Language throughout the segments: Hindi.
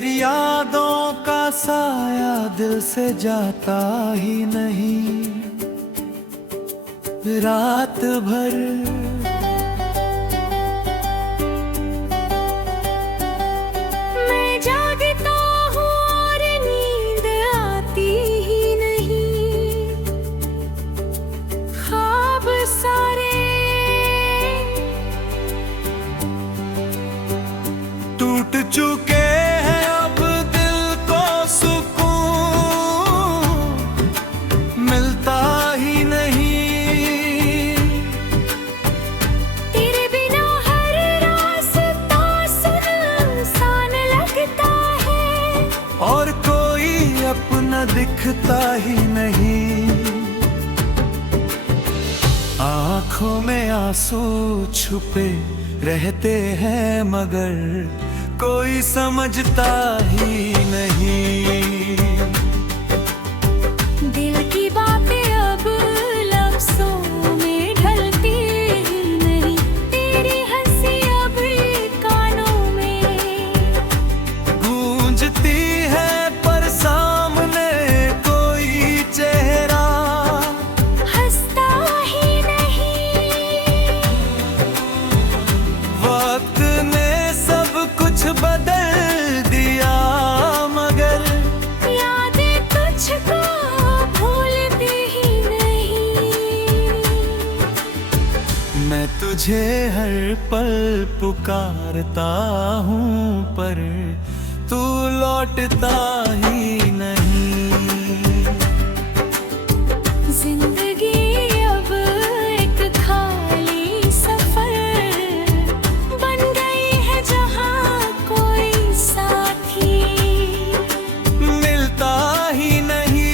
तेरी यादों का साया दिल से जाता ही नहीं। रात भर मैं जागता हूँ और नींद आती ही नहीं। ख्वाब सारे टूट चुके हैं, अब दिल को सुकून मिलता ही नहीं। तेरे बिना हर रास्ता सुनसान लगता है, और कोई अपना दिखता ही नहीं। आँखों में आंसू छुपे रहते हैं, मगर कोई समझता ही नहीं। दिल की बातें अब लफ्ज़ों में ढलती ही नहीं। तेरी हंसी अब कानों में गूंजती है, पर सामने कोई चेहरा हंसता ही नहीं। वक्त ने सब कुछ बदल दिया, मगर यादें तुझको भूलती ही नहीं। मैं तुझे हर पल पुकारता हूँ, पर तू लौटता ही नहीं। जिंदगी अब एक खाली सफर बन गई है, जहाँ कोई साथी मिलता ही नहीं।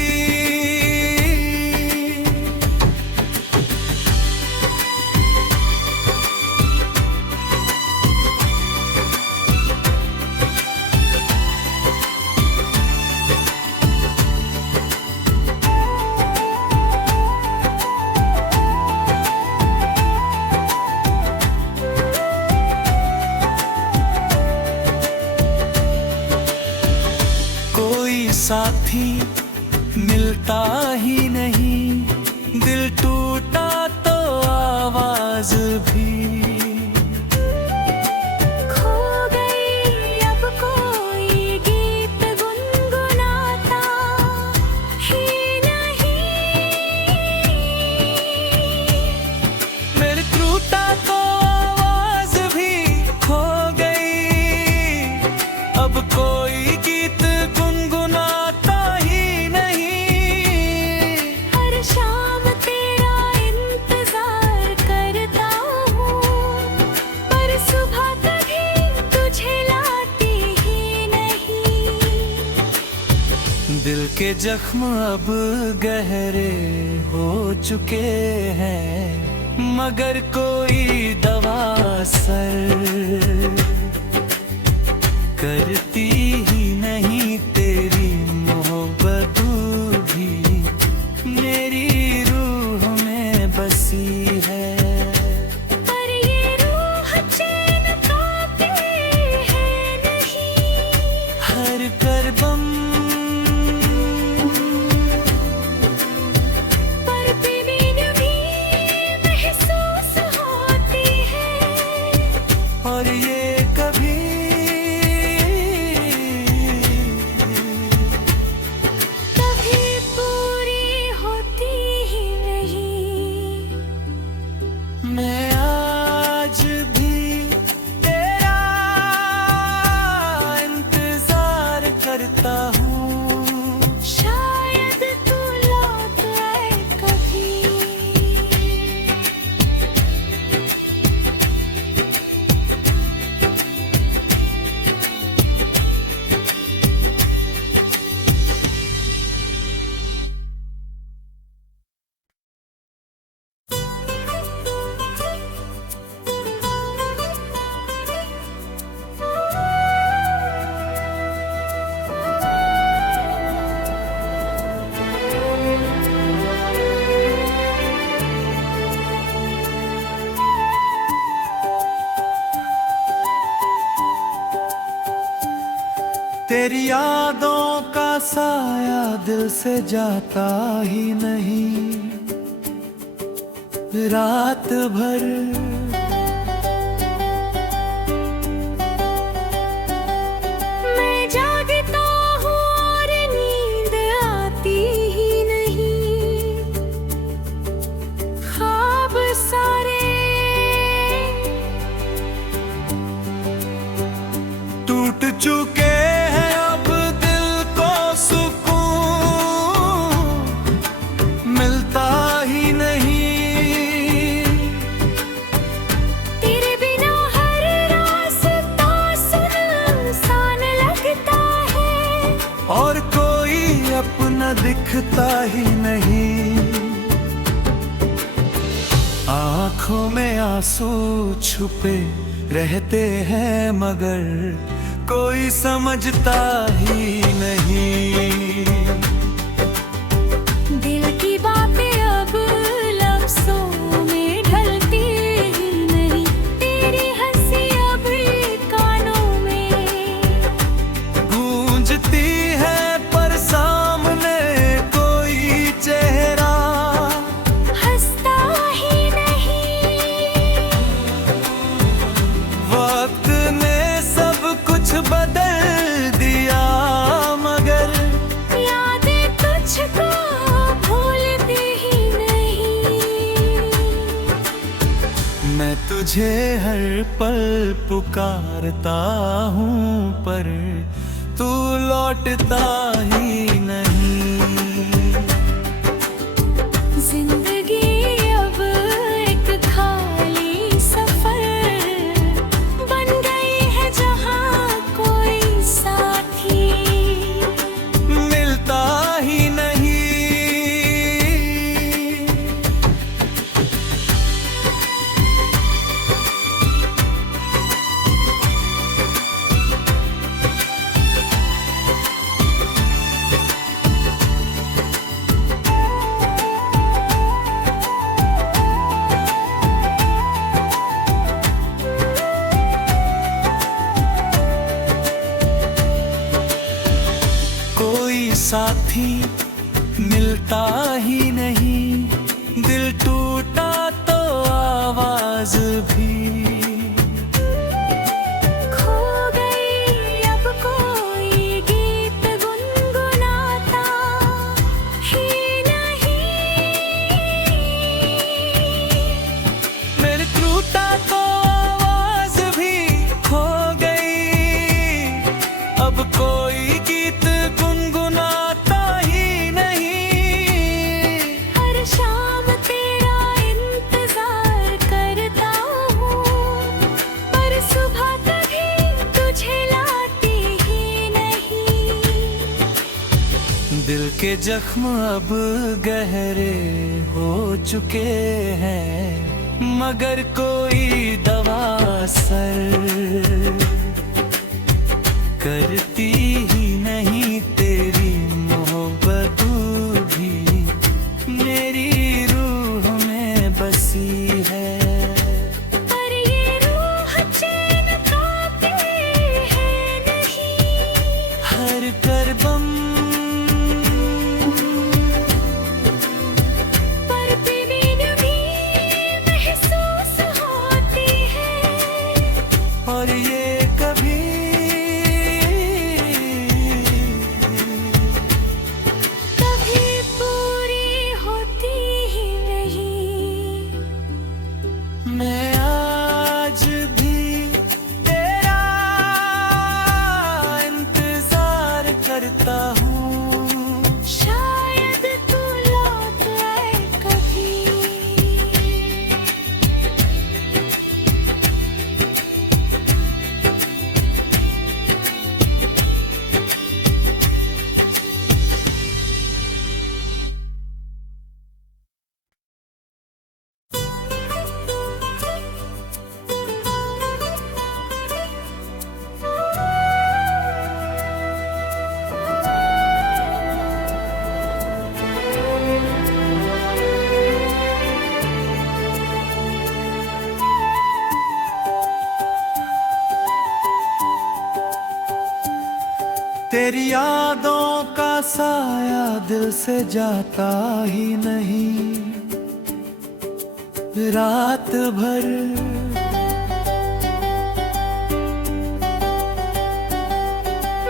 कोई साथी मिलता ही नहीं। दिल टूटा तो आवाज भी खो गई, अब कोई गीत गुनगुनाता ही नहीं। मेरे टूटा तो आवाज भी खो गई, अब कोई गीत गुनगुनाता ही नहीं। हर शाम तेरा इंतजार करता हूँ, पर सुबह कभी तुझे लाती ही नहीं। दिल के जख्म अब गहरे हो चुके हैं, मगर कोई दवा असर करती ही नहीं। तेरी मोहब्बत भी मेरी रूह में बसी है, पर ये रूह चैन पाती है नहीं। हर करदम पर बेबीनगी महसूस होती है, और ये कभी तेरी यादों का साया दिल से जाता ही नहीं। रात भर मैं जागता हूँ और नींद आती ही नहीं। ख्वाब सारे टूट चुके हैं, अब दिल को सुकून मिलता ही नहीं। तेरे बिना हर रास्ता सुनसान लगता है, और कोई अपना दिखता ही नहीं। आँखों में आंसू छुपे रहते हैं, मगर कोई समझता ही नहीं। दिल की बातें अब लफ्ज़ों में ढलती ही नहीं। तेरी हंसी अब कानों में गूंजती है, पर सामने कोई चेहरा हंसता ही नहीं। वक्त ने सब कुछ बदल दिया, मगर यादें तुझको भूलती ही नहीं। मैं तुझे हर पल पुकारता हूँ, पर तू लौटता ही नहीं। जिंदगी अब एक खाली सफर बन गई है, जहाँ कोई साथी मिलता ही नहीं। कोई साथी मिलता ही नहीं। दिल टूटा तो आवाज भी खो गई, अब कोई गीत गुनगुनाता ही नहीं। मेरे टूटा तो आवाज भी खो गई, अब कोई गीत गुनगुनाता ही नहीं। हर शाम तेरा इंतजार करता हूँ, पर सुबह कभी तुझे लाती ही नहीं। दिल के जख्म अब गहरे हो चुके हैं, मगर कोई दवा असर करती ही नहीं। तेरी मोहब्बत भी मेरी रूह में बसी है, पर ये रूह चैन पाती है नहीं। हर करबम पर बेबीनगी महसूस होती है, और ये कभी तेरी यादों का साया दिल से जाता ही नहीं। रात भर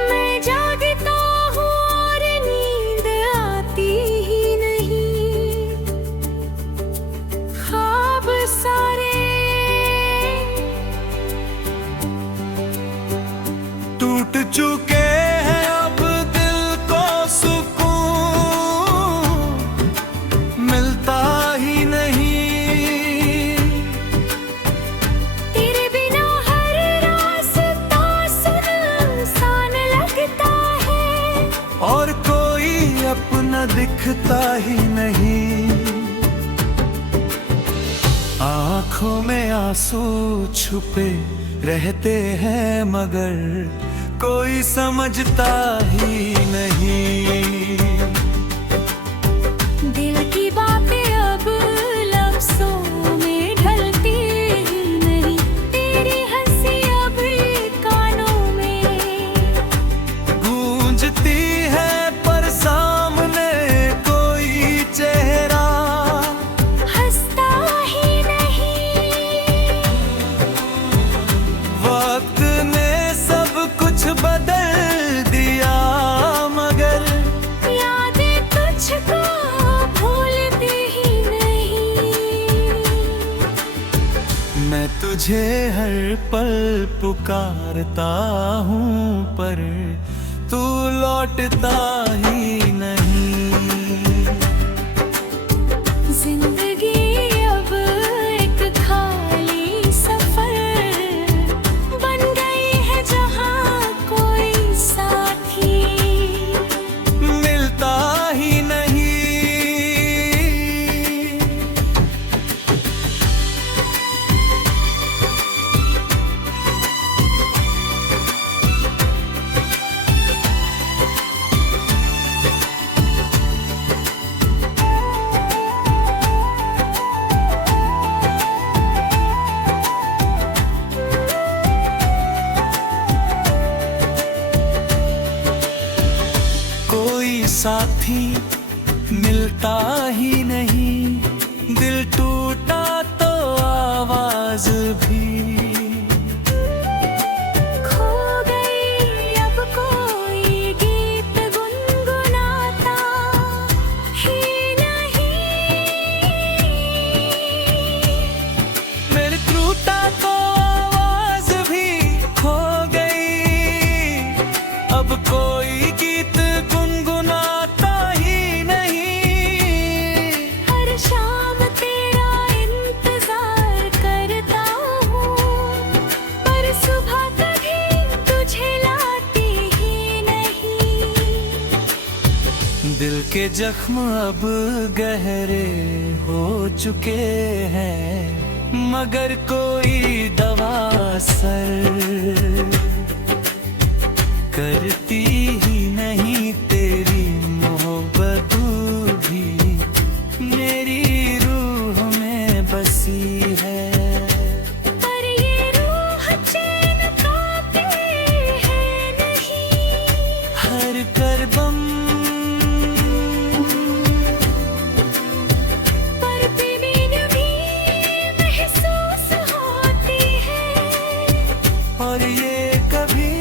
मैं जागता हूँ और नींद आती ही नहीं। ख्वाब सारे टूट चुके हैं, अब दिल को सुकून मिलता ही नहीं। तेरे बिना हर रास्ता सुनसान लगता है, और कोई अपना दिखता ही नहीं। आँखों में आंसू छुपे रहते हैं, मगर कोई समझता ही नहीं। दिल की बातें अब लफ्ज़ों में ढलती ही नहीं। तेरी हंसी अब कानों में गूंजती है, पर सामने कोई चेहरा हंसता ही नहीं। वक्त ने सब कुछ बदल दिया, मगर यादें तुझको भूलती ही नहीं। मैं तुझे हर पल पुकारता हूँ, पर तू लौटता ही नहीं। जिंदगी अब एक खाली सफर बन गई है, जहाँ कोई साथी मिलता ही नहीं। कोई साथी मिलता ही नहीं। दिल टूटा तो आवाज भी खो गई, अब कोई गीत गुनगुनाता ही नहीं। मेरे टूटा तो आवाज भी खो गई, अब कोई गीत गुनगुनाता ही नहीं। हर शाम तेरा इंतजार करता हूँ, पर सुबह कभी तुझे लाती ही नहीं। दिल के जख्म अब गहरे हो चुके हैं, मगर कोई दवा असर करती ही नहीं। तेरी मोहब्बत भी मेरी रूह में बसी है, पर ये रूह चैन पाती है नहीं। हर करदम पर बेबी महसूस होती है, और ये कभी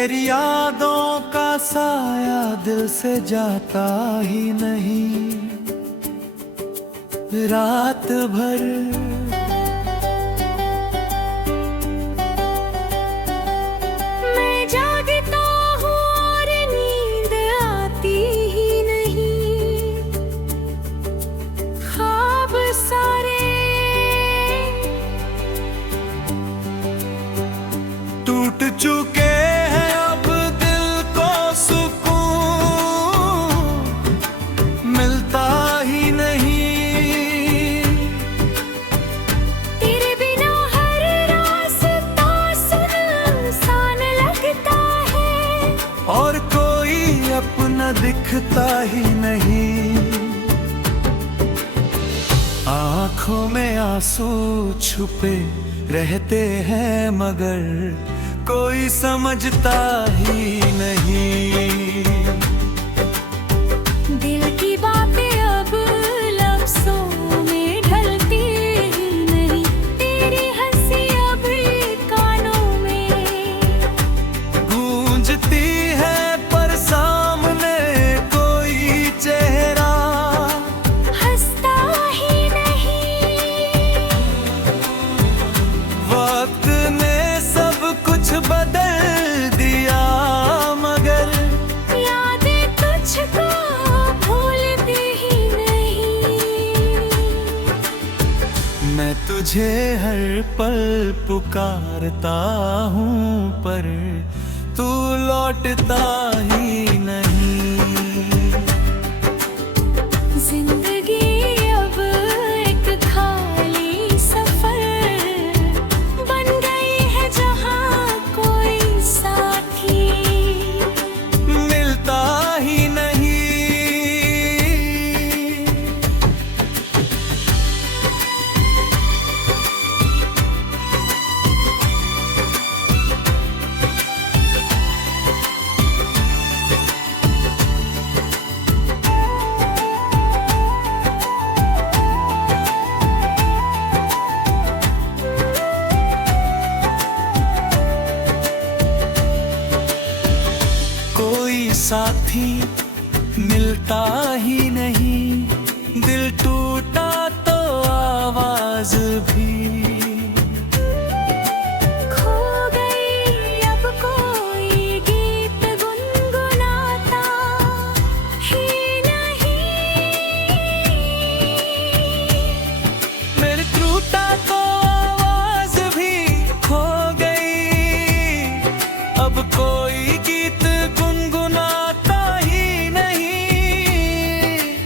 तेरी यादों का साया दिल से जाता ही नहीं। रात भर मैं जागता हूँ और नींद आती ही नहीं। ख्वाब सारे टूट चुके हैं, अब दिल को सुकून मिलता ही नहीं। तेरे बिना हर रास्ता सुनसान लगता है, और कोई अपना दिखता ही नहीं। आँखों में आंसू छुपे रहते हैं, मगर कोई समझता ही नहीं। दिल की बातें अब लफ्ज़ों में ढलती ही नहीं। तेरी हंसी अब कानों में गूंजती है, पर सामने कोई चेहरा हंसता ही नहीं। वक्त ने सब कुछ बदल दिया, मगर यादें तुझको भूलती ही नहीं। मैं तुझे हर पल पुकारता हूँ, पर तू लौटता ही नहीं। जिंदगी अब एक खाली सफर बन गई है, जहाँ कोई साथी मिलता ही नहीं। कोई साथी मिलता ही नहीं। दिल टूटा तो आवाज भी खो गई, अब कोई गीत गुनगुनाता ही नहीं। मेरे टूटा तो आवाज भी खो गई, अब कोई गीत गुनगुनाता ही नहीं।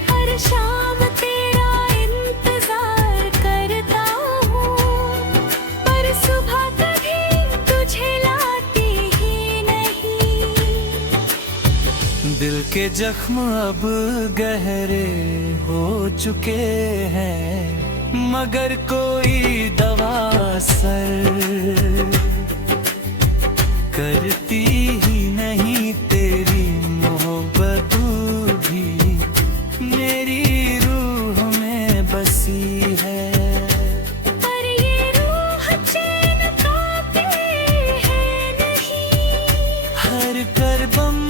हर शाम तेरा इंतजार करता हूँ, पर सुबह कभी तुझे लाती ही नहीं। दिल के जख्म अब गहरे हो चुके हैं, मगर कोई दवा असर करती ही नहीं। तेरी मोहब्बत भी मेरी रूह में बसी है, पर ये रूह चैन पाती है नहीं। हर करबम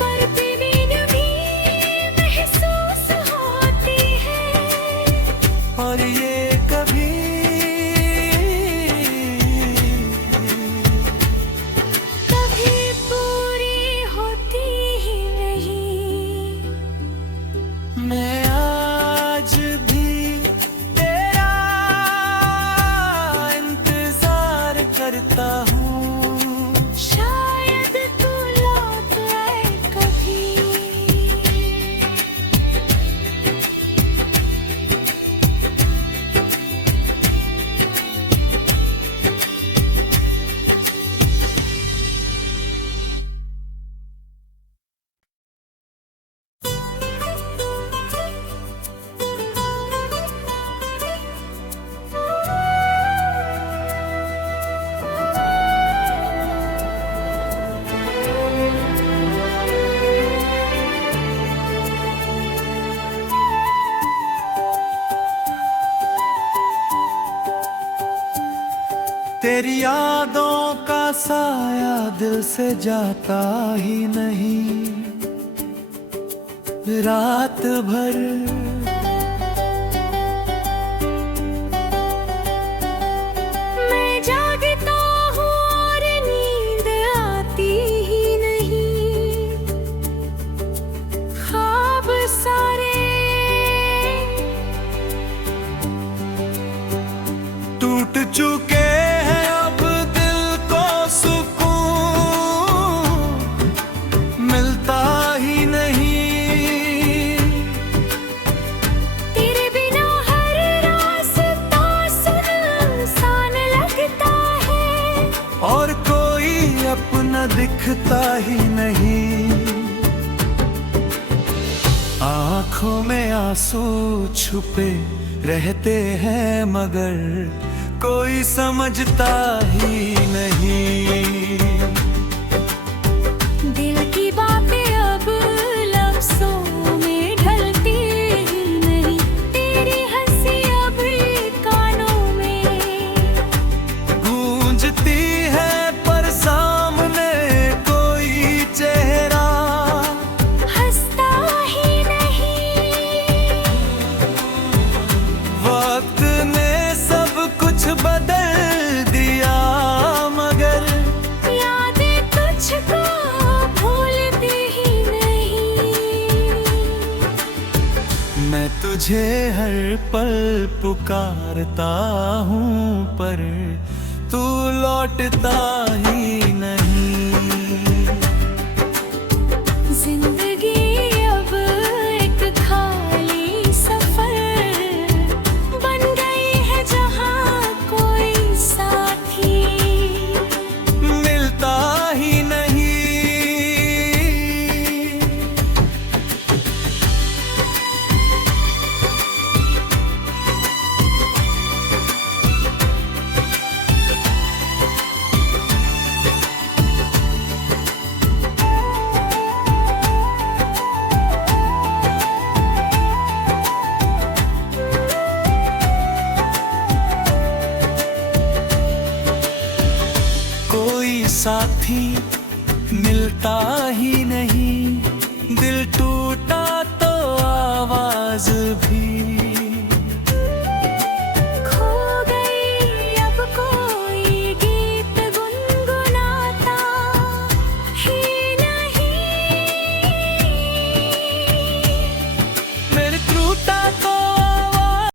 पर बेनीन भी महसूस होती है, और ये कभी तेरी यादों का साया दिल से जाता ही नहीं। रात भर मैं जागता हूँ और नींद आती ही नहीं। ख्वाब सारे टूट चुके हैं, अब दिल को सुकून मिलता ही नहीं। तेरे बिना हर रास्ता सुनसान लगता है। और कोई अपना दिखता ही नहीं। आंखों में आंसू छुपे रहते हैं, मगर कोई समझता ही नहीं। दिल की बातें अब लफ्जों में ढलती ही नहीं। तेरी हंसी अब कानों में गूंजती है, पर सामने कोई चेहरा हंसता ही नहीं। वक्त ने सब कुछ बदल दिया, मगर यादें तुझको भूलती ही नहीं। मैं तुझे हर पल पुकारता हूँ, पर तू लौटता ही नहीं। जिंदगी अब एक खाली सफर बन गई है, जहाँ कोई साथी मिलता ही नहीं। कोई साथी